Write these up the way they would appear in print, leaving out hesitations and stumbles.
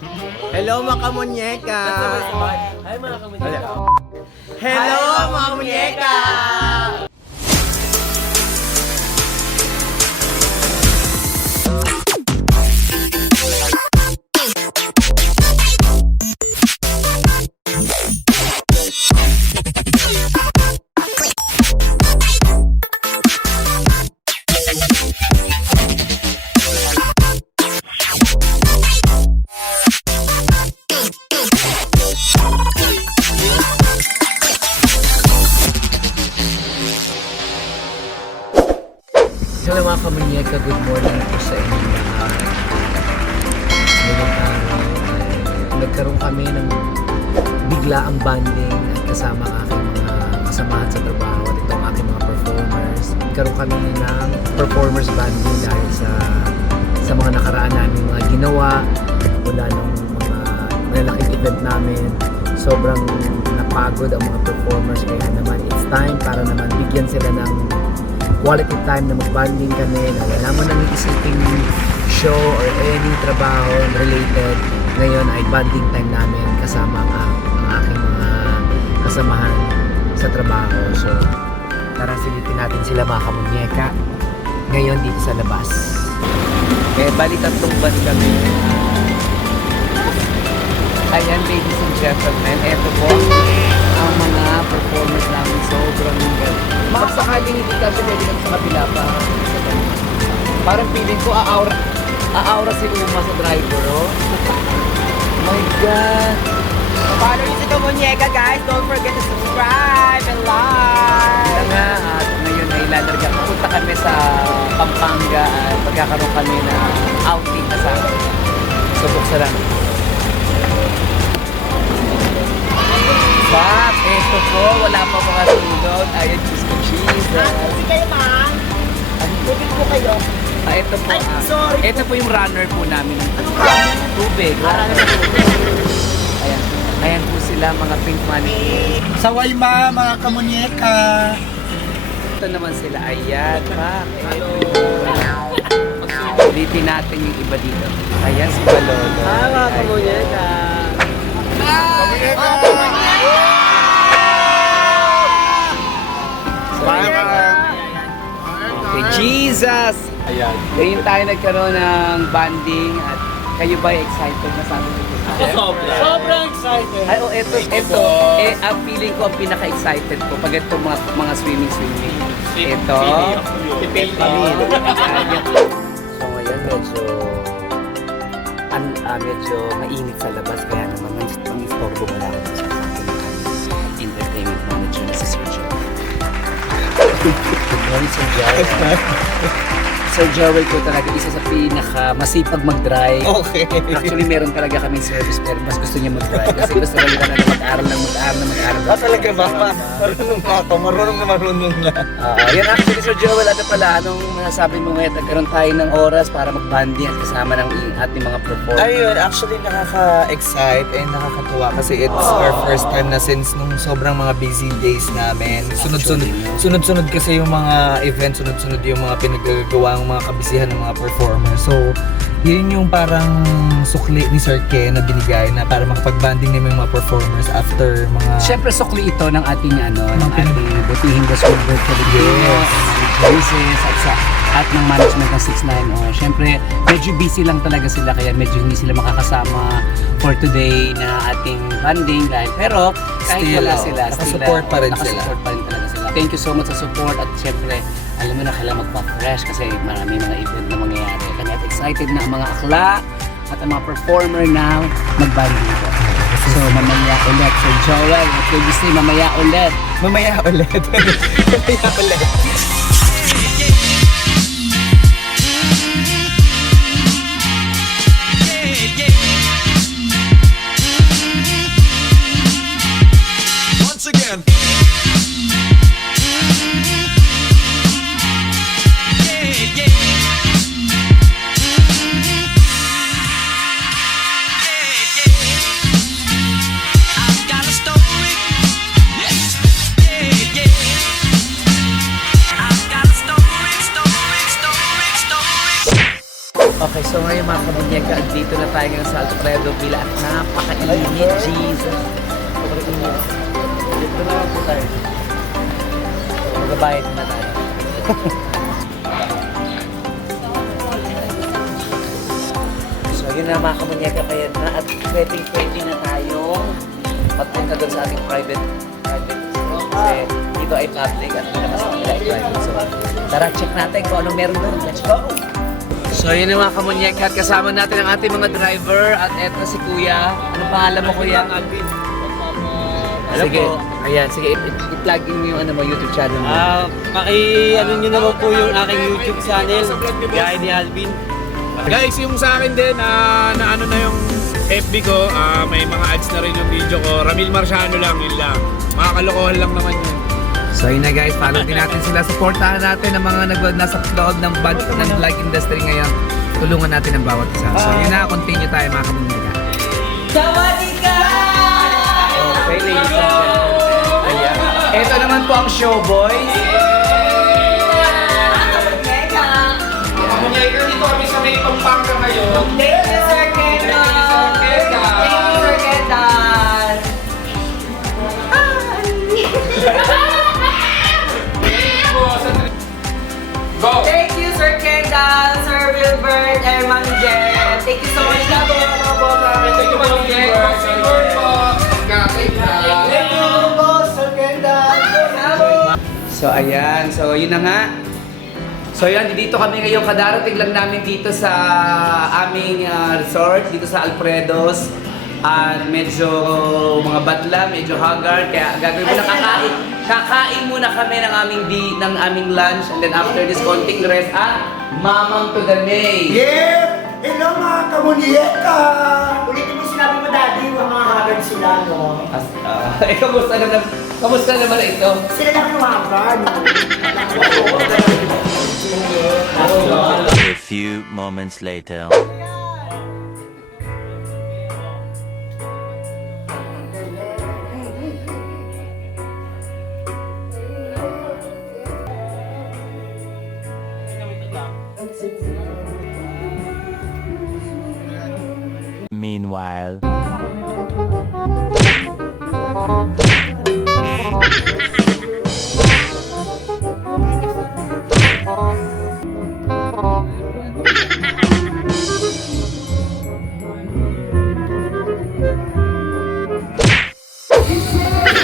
Hello mga kamunyeka! Hi mga kamunyeka! Hello mga munyeka! Hello mga kamunyeka, good morning po sa inyo lahat. Ngayong araw ay nagkaroon kami ng biglaang banding at kasama ang aking mga kasamahan sa trabaho at itong aking mga performers. Nagkaroon kami ng performers banding dahil sa mga nakaraan namin mga ginawa mula nung mga malalaking event namin. Sobrang napagod ang mga performers, kaya naman it's time para naman bigyan sila ng quality time na mag-banding kami, na wala mo nang isiping show or any trabaho related. Ngayon ay banding time namin kasama ang aking mga kasamahan sa trabaho. So, tara silipin natin sila mga kamunyeka ngayon dito sa labas. Bali tatlong bus kami. Ayan, ladies and gentlemen, eto po ang mga performers namin. Sobrang galing. Pag sakaling hindi kasi pwede lang sa kabila pa. Parang feeling ko aaura si Uma sa driver, oh. My God! Follow nyo si Kamunyeka guys! Don't forget to subscribe and like! Ito nga, at ngayon ay lalarga. Pupunta kami sa Pampanga at magkakaroon kami na outing kasama. So, buksan lang. Bak, eto po, wala pa mga tulog. Ayan, Diyos ko, Jesus. Hindi kayo man! Tubig po kayo! Ito po. Ay, sorry. Ito po yung runner po namin. Anong kami? Tubig. Runner po. Ayan. Ayan po sila, mga pink mannequin. Saway mga kamunyeka! Ito naman sila. Ayan, Bak. Hello. Ulitin natin yung iba dito. Ayan, si Balolo. Mga kamunyeka! Okay, Jesus! Ayan. Ngayon tayo nagkaroon ng banding at kayo ba excited na sabi ko? Sobrang excited. Ay, oh, eto. Ang feeling ko ang pinaka-excited ko pag ito mga swimming. Ito. So ngayon medyo mainit sa labas, kaya naman ang istorbo mo lang sa entertainment manager na si Sir Joel. Good morning, Sir Joel. Sir Joel ko talaga isa sa pinaka-masipag mag-drive. Okay. Actually, meron talaga kaming service pero mas gusto niya mag-drive kasi gusto rin na mag-aral. Talaga ba? Marunong na. Yan actually, Sir Joel, ano pala, anong masasabi mo ngayon? Nagkaroon tayo ng oras para mag-banding at kasama ng ating mga performers. Ayun, actually nakaka-excite and nakakatuwa kasi it's our first time na since nung sobrang mga busy days namin. Sunod-sunod kasi yung mga events, sunod-sunod yung mga pinagagawa ng mga kabisihan ng mga performers. So, yun yung parang sukli ni Sir Ken na binigay na para makapag-banding namin yung mga performers after mga... Siyempre, sukli ito ng ating ng Mga ating butihing Boss Wilbert Filipino, Mrs. at ng management ng 690. Siyempre, medyo busy lang talaga sila kaya medyo hindi sila makakasama for today na ating banding pero kahit Still, wala sila, nakasupport pa rin sila. Nakasupport pa rin talaga sila. Thank you so much sa support at siyempre, alam mo na kailangan magpa-fresh kasi marami mga event na mangyayari. Kaya excited na ang mga akla at ang mga performer na mag-banding dito. So, mamaya ulit, Sir Joel. What will you say? Mamaya ulit. Mamaya ulit. Once again. Okay, so ngayon mga kamunyeka, nandito na tayo ngayon sa Alfredo Villa at napakainit, Jesus. Dito na po tayo. Magbabayad na tayo. So yun na mga kamunyeka, kaya na at pwedeng na tayong magpunta doon sa ating private kasi dito ay public at labas nila ay private. So tara, check natin kung anong meron doon. Let's go! So yun na mga kamunyeka at kasama natin ang ating mga driver at eto si Kuya. Anong pangalan mo, Kuya? Alvin. Sige, ayan, sige, i-plug in yung ano mo, YouTube channel mo. Ano nyo naman po yung aking YouTube channel, Gaya ni Alvin. Guys, yung sa akin din, na ano na yung FB ko, may mga ads na rin yung video ko. Ramil Marciano lang, yun lang. Mga kalokohan lang naman yun. So yun na guys, follow din natin sila. Supportahan natin ang mga nasa loob ng vlog industry ngayon. Tulungan natin ang bawat isa. So yun na, continue tayo mga kamunyeka. Sawadika! Okay, ladies and gentlemen. Ayan. Ito naman po ang show, boys. Kamunyeka, dito kami sa may Pampanga ngayon. Thank you, Sir Kendall! Thank you, Sir Kendall! Go! Thank you, Sir Kendall, Sir Wilbert, and Mami Jen. Thank you so much. Thank you, Mami Jen. So ayan, so yun na nga. So yan, dito kami ngayon, kadarating lang namin dito sa aming resort, dito sa Alfredo's. At medyo mga batla, medyo haggard, kaya gagawin muna kakain muna kami ng aming lunch, and then after this, konting rest at Mamang to the May. Yeah! Hello mga kamunyeka! Ulitin mo sinabi mo dati, mga haggard sila, no? Kamusta naman ito? Sila lang yung haggard. A few moments later. Meanwhile.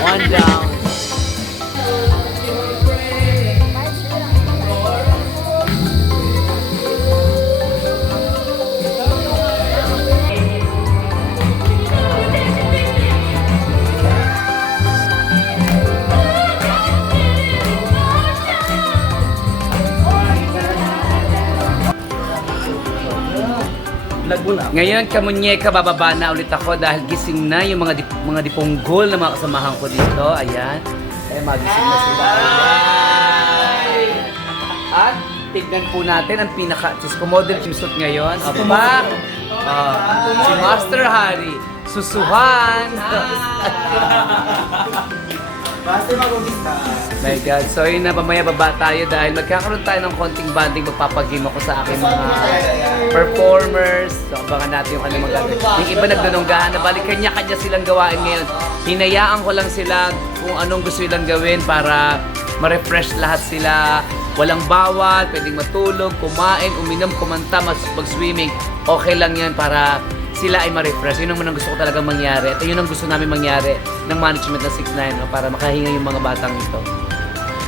One down. Ngayon, kamunyeka, bababa na ulit ako dahil gising na yung mga diponggol na mga kasamahan ko dito. Ayan. Eh, magising na sila. At tignan po natin ang pinaka-model suit ngayon. Opa! Si Master Harry. Susuhan! Basta mag-umista. My God. So yun na, mamaya baba tayo dahil magkakaroon tayo ng konting banding. Magpapagame ako sa aking mga performers. So abangan natin yung kanilang magagawin. Yung iba nagdununggahan na balik kanya-kanya silang gawain ngayon. Hinayaan ko lang sila kung anong gusto nilang gawin para ma-refresh lahat sila. Walang bawal, pwedeng matulog, kumain, uminom, kumanta, mag-swimming. Okay lang yan para sila ay ma-refresh. Yun naman ang gusto ko talagang mangyari. At yun ang gusto namin mangyari ng management ng 6ix9ine, no? Para makahinga yung mga batang ito.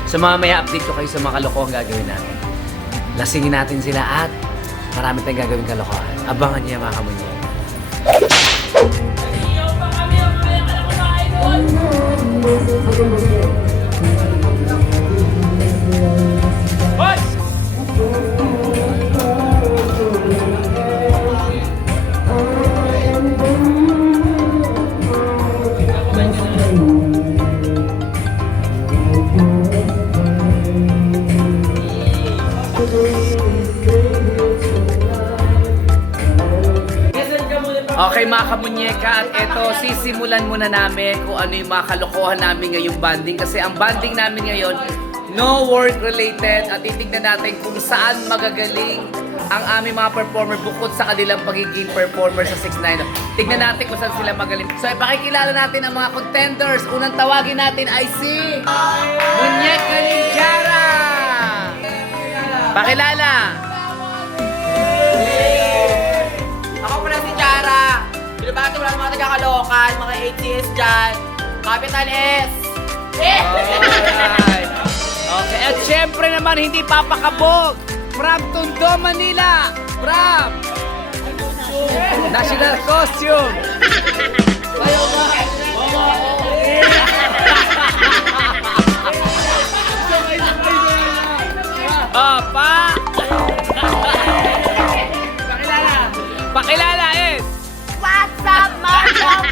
So mamaya update ko kayo sa mga kalokohan gagawin namin. Lasingin natin sila at marami tayong gagawin kalokohan. Abangan niya mga kamunyeka. Okay mga kamunyeka, at eto, sisimulan muna namin kung ano yung mga kalokohan namin ngayong banding. Kasi ang banding namin ngayon, no work related, at titignan natin kung saan magagaling ang aming mga performer bukod sa kanilang pagiging performer sa 6ix9ine. Tignan natin kung saan sila magaling. So, ipakikilala natin ang mga contenders. Unang tawagin natin ay si Munyek Galing Jara. Pakilala. Ako pala si Jara. Binabati mo lang mga taga-Caloocan, mga ATS dyan. Capital S. Alright. Okay, at syempre naman hindi papakabog. From Tondo, Manila. From National Costume. Kayo ba? Pa. Pakilala is What's up, mga people?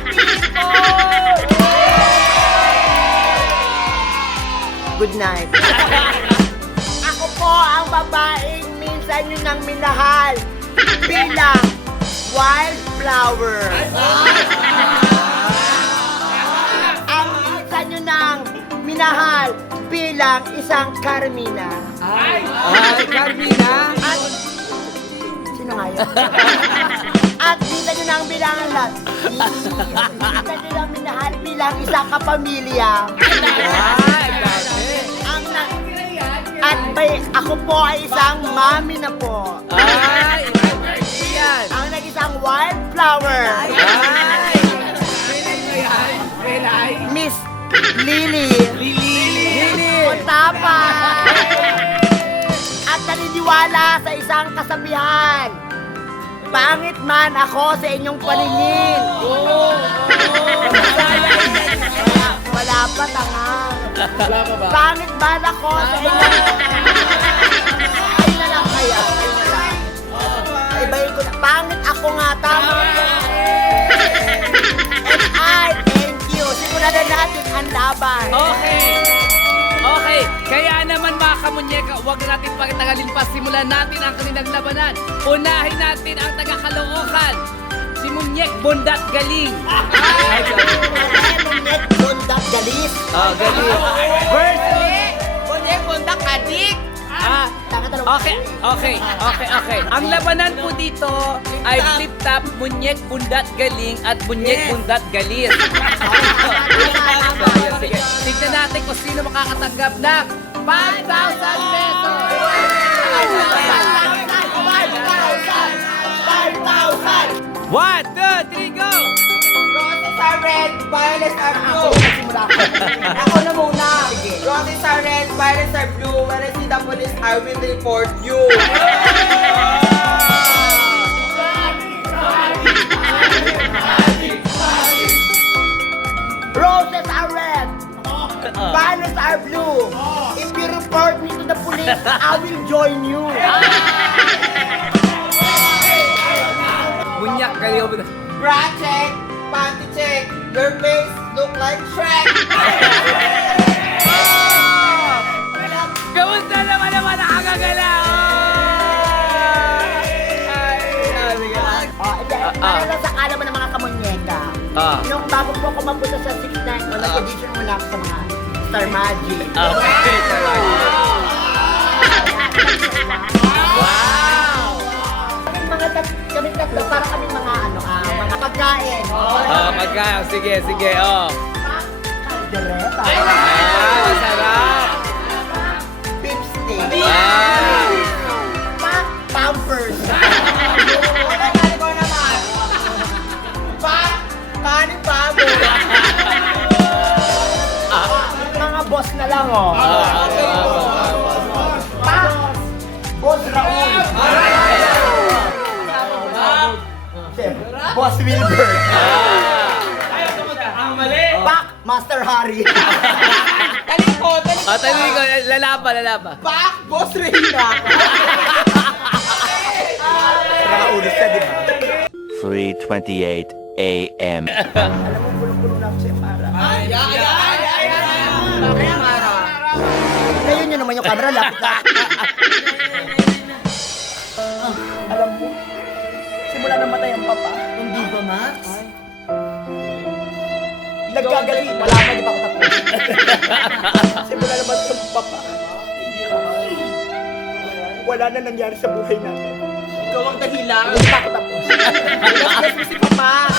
Good night. Ako po ang babaeng minsan nyo nang minahal bilang wildflower. Ang minsan nyo nang minahal bilang isang Carmina. Ay, Carmina. At sino nga yun? At minsan nyo nang bilangan lahat. Minsan nyo nang minahal bilang isang kapamilya. Ay, grabe. At ako po ay isang mami na po. Ay, yan. Ang nag-isang wildflower. Ay. Miss Lily. Montapa. At naniniwala sa isang kasabihan. Pangit man ako sa inyong paningin. Wala pa, tanga. Pangit man ako sa inyong... Ay na lang kaya. Ay na lang. Ibahin ko na. Pangit ako nga, tama. And I thank you. Simulan na natin ang laban. Okay. Okay, kaya naman mga kamunyeka, huwag na natin pagtagalin pa. Simulan natin ang kanilang labanan. Unahin natin ang taga-Caloocan. Si Munyek Bundat Galing. Ay, Munyek Bundat Galis. Galing. First, Munyek Bundak Adik. Okay. Ang labanan po dito ay flip-top, Munyek Bundat Galing at Munyek Bundat Galis. Sige, tignan natin kung sino makakatanggap ng 5,000 pesos! 5,000! 1, 2, 3, go! Roses are red, violets are blue. Ako na muna. Roses are red, violets are blue. When I see the police, I will report you. Roses are red. Violets are blue. If you report me to the police, I will join you. Munyak kayo. Bra check, panty check. Your face look like Shrek. Kamusta naman nakakagala? Para lang sa kala mo ng mga kamunyeka. Nung bago po ako mapunta sa 6ix9ine, nag-audition muna ako sa mga Star Magic. Okay, wow! Kami tatlo, para kami mga mga pagkain. Magkaya. Sige. Kaldereta. Masarap. Beef steak. Pampers. Ko naman. Kanin baboy. Mga boss na lang, oh. Boss Raul. Boss Wilbert. Back, Master Harry. Talikod. Tanong ko, lalaba. Back, Boss Reyna. Raul siya, di ba? 3:28 a.m. Alam mo, bulong-bulong na ako sa'yo, Mara. Ngayon yun naman yung camera, lapit na. Alam mo, simula namatay ang papa. Hindi ba, Max? Nagkagaling. Wala pa, di pa ako tapos. Simula namatay ang papa. Wala na nangyari sa buhay natin. ikaw ang dahilan. Hindi pa ako tapos. Lasgas mo si Papa.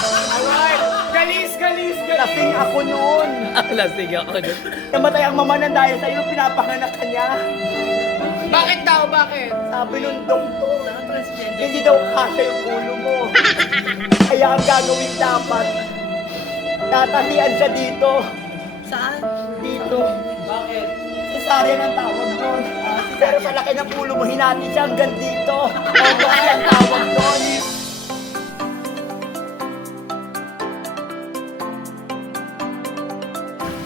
Galis, galis, galis! Lasing ako noon. Lasing ako dun. Namatay ang mama ng dahil sa'yo, pinapanganak ka niya. Bakit daw, bakit? Sabi nung doktor, hindi daw kasya yung ulo mo. Kaya ang gagawin dapat, tatahian siya dito. Saan? Dito. Bakit? Cesarean ang tawag doon. Pero palaki ng ulo mo, hinati siya hanggang dito. Opas ang tawag doon.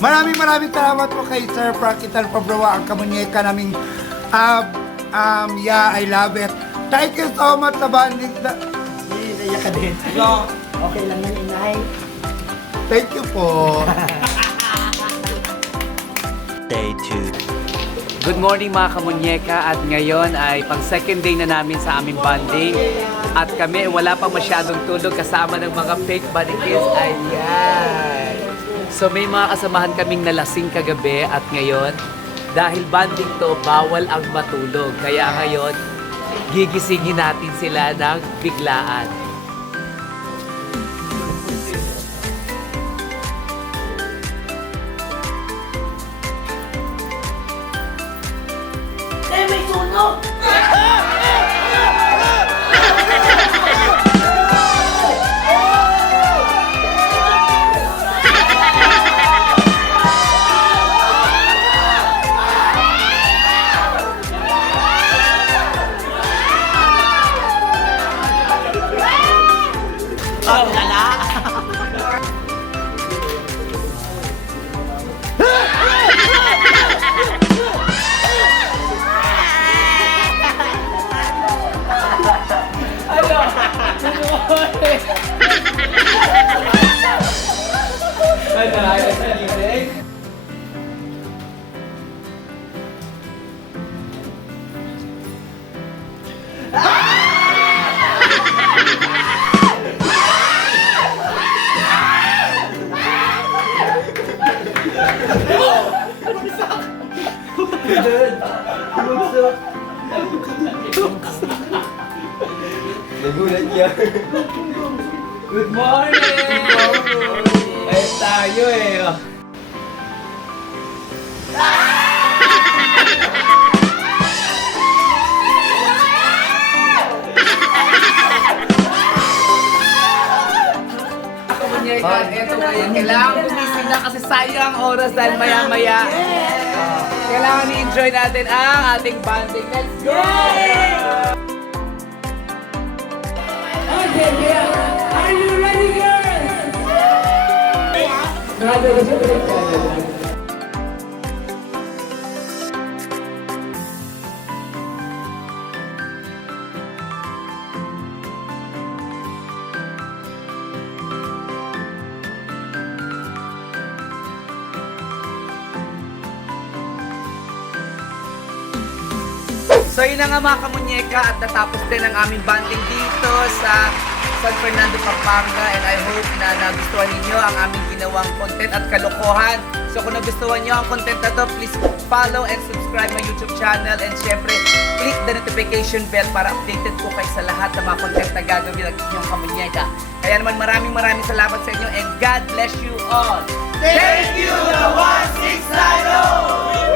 Maraming salamat po kay Sir Frank Itan Pabrawa, ang kamunyeka naming yeah, I love it. Thank you so much sa banding. Naiyak ka din. Okay lang yan, inay. Thank you po. Day 2. Good morning mga kamunyeka at ngayon ay pang second day na namin sa aming bonding at kami wala pang masyadong tulog kasama ng mga fake banikids. Ayan! So may mga kasamahan kaming nalasing kagabi at ngayon dahil bonding to, bawal ang matulog. Kaya ngayon, gigisingin natin sila ng biglaan. Eh, may sunog! Nagulat niya. Good morning! Ay tayo eh. Kamunyeka, eto ngayon. Kailangan gumising na kasi sayang ang oras dahil maya-maya. Kailangan i-enjoy natin ang ating bonding. Let's go! Are you ready, girls? So yun na nga mga kamunyeka at natapos din ang aming banding dito sa San Fernando, Pampanga, and I hope na nagustuhan ninyo ang aming ginawang content at kalokohan. So kung nagustuhan nyo ang content na to, please follow and subscribe my YouTube channel, and syempre click the notification bell para updated po kayo sa lahat ng mga content na gagawin ng inyong kamunyeka. Kaya naman maraming salamat sa inyo and God bless you all! Thank you, the 169